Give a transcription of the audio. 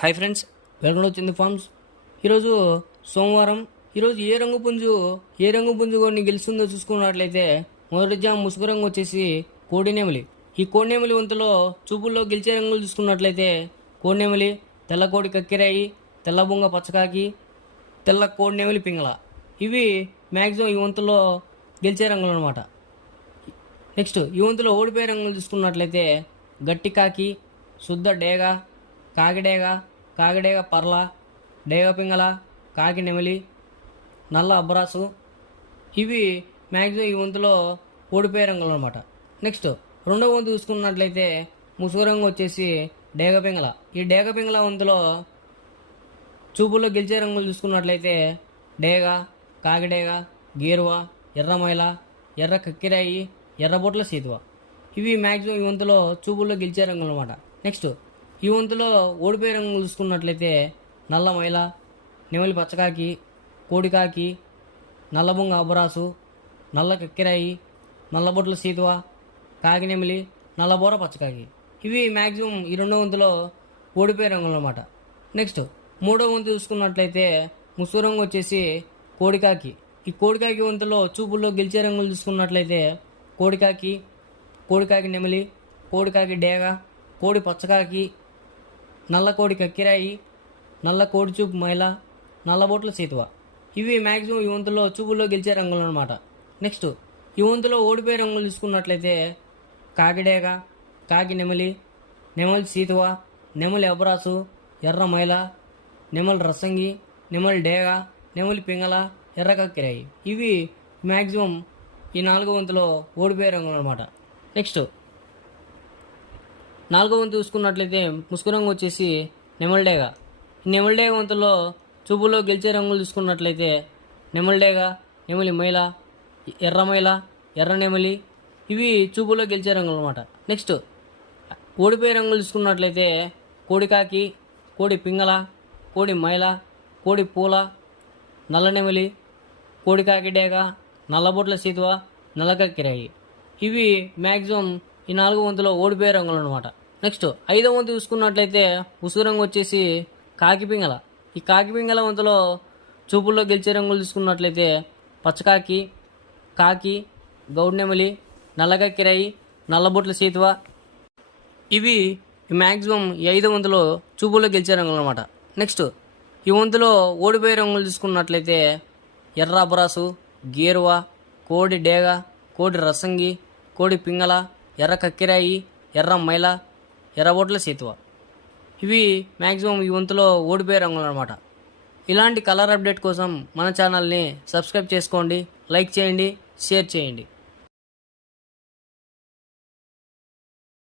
Hi friends, welcome to చింది forms. ఈరోజు సోమవారం. ఈరోజు ఏ రంగు పుంజు కొన్ని గెలుస్తుందో చూసుకున్నట్లయితే మొదటి జామ్ ముసుగు రంగు వచ్చేసి కోడినేమిలి. ఈ కోడినేమిలి వంతులో చూపుల్లో గెలిచే రంగులు చూసుకున్నట్లయితే కోడినేమిలి, తెల్ల కోడి కక్కిరాయి, తెల్ల బొంగ పచ్చకాకి, తెల్ల కోడినేమిలి పింగళ. ఇవి మ్యాక్సిమం ఈ వంతులో గెలిచే రంగులు అనమాట. నెక్స్ట్ ఈ వంతులో ఓడిపోయే రంగులు చూసుకున్నట్లయితే గట్టి కాకి, శుద్ధ డేగ, కాకిడేగ పర్ల, డేగ పింగళ, కాకి నెమిలి, నల్ల అబ్బరాసు. ఇవి మ్యాక్సిమం ఈ వంతులో ఓడిపోయే రంగులు అనమాట. నెక్స్ట్ రెండవ వంతు చూసుకున్నట్లయితే ముసుగు రంగు వచ్చేసి డేగ పింగళ. ఈ డేగ పింగళ వంతులో చూపుల్లో గెలిచే రంగులు చూసుకున్నట్లయితే డేగ, కాకిడేగ, గేరువ, ఎర్రమైల, ఎర్ర కక్కిరాయి, ఎర్రబొట్ల సీతువ. ఇవి మ్యాక్సిమం ఈ వంతులో చూపుల్లో గెలిచే రంగులు అనమాట. నెక్స్ట్ ఈ వంతులో ఓడిపోయే రంగులు చూసుకున్నట్లయితే నల్ల మైల, నెమలి పచ్చకాకి, కోడికాకి, నల్లబొంగ అబ్బరాసు, నల్ల కక్కిరాయి, నల్లబొట్ల సీతువ, కాకి నెమిలి, నల్లబోర పచ్చకాకి. ఇవి మ్యాక్సిమం ఈ రెండో వంతులో ఓడిపోయే రంగులు అనమాట. నెక్స్ట్ మూడో వంతు చూసుకున్నట్లయితే ముసుగు రంగు వచ్చేసి కోడికాకి. ఈ కోడికాకి వంతులో చూపుల్లో గెలిచే రంగులు చూసుకున్నట్లయితే కోడికాకి నెమిలి, కోడికాకి డేగ, కోడి పచ్చకాకి, నల్ల కోడి కక్కిరాయి, నల్ల కోడి చూపు మైల, నల్లబొట్ల సీతువ. ఇవి మ్యాక్సిమం ఈ వంతులో చూపుల్లో గెలిచే రంగులు అనమాట. నెక్స్ట్ ఈ వంతులో ఓడిపోయే రంగులు చూసుకున్నట్లయితే కాకిడేగ, కాకి నెమలి, నెమలి సీతువ, నెమలి అబరాసు, ఎర్ర మైల, నెమలి రసంగి, నెమలి డేగ, నెమలి పింగళ, ఎర్ర కక్కిరాయి. ఇవి మ్యాక్సిమం ఈ నాలుగో వంతులో ఓడిపోయే రంగులు అనమాట. నెక్స్ట్ నాలుగో వంతు చూసుకున్నట్లయితే ముసుగు రంగు వచ్చేసి నెమలిడేగ. ఈ నెమలిడేగ వంతులో చూపుల్లో గెలిచే రంగులు చూసుకున్నట్లయితే నెమలిడేగ, నెమలి మైల, ఎర్ర మైల, ఎర్ర నెమలి. ఇవి చూపుల్లో గెలిచే రంగులు అనమాట. నెక్స్ట్ ఓడిపోయే రంగులు చూసుకున్నట్లయితే కోడికాకి, కోడి పింగళ, కోడి మైల, కోడి పూల, నల్ల నెమలి, కోడికాకి డేగ, నల్లబొట్ల సీతువ, నల్లకక్కిరాయి. ఇవి మ్యాక్సిమం ఈ నాలుగో వంతులో ఓడిపోయే రంగులు అనమాట. నెక్స్ట్ ఐదో వంతు చూసుకున్నట్లయితే ఉసుగు రంగు వచ్చేసి కాకి పింగళ. ఈ కాకి పింగళ వంతులో చూపుల్లో గెలిచే రంగులు చూసుకున్నట్లయితే పచ్చకాకి, కాకి, గౌడ్ నెమలి, నల్లకక్కిరాయి, నల్లబొట్ల సీతువ. ఇవి మ్యాక్సిమం ఈ ఐదో వంతులో చూపుల్లో గెలిచే రంగులు అనమాట. నెక్స్ట్ ఈ వంతులో ఓడిపోయే రంగులు చూసుకున్నట్లయితే ఎర్ర అబరాసు, గేరువ, కోడి డేగ, కోడి రసంగి, కోడి పింగళ, ఎర్ర కక్కిరాయి, ఎర్ర మైల, ఎర్రబొట్ల సీతువ. ఇవి మ్యాక్సిమం ఈ వంతులో ఓడిపోయే రంగులు అనమాట. ఇలాంటి కలర్ అప్డేట్ కోసం మన ఛానల్ని సబ్స్క్రైబ్ చేసుకోండి, లైక్ చేయండి, షేర్ చేయండి.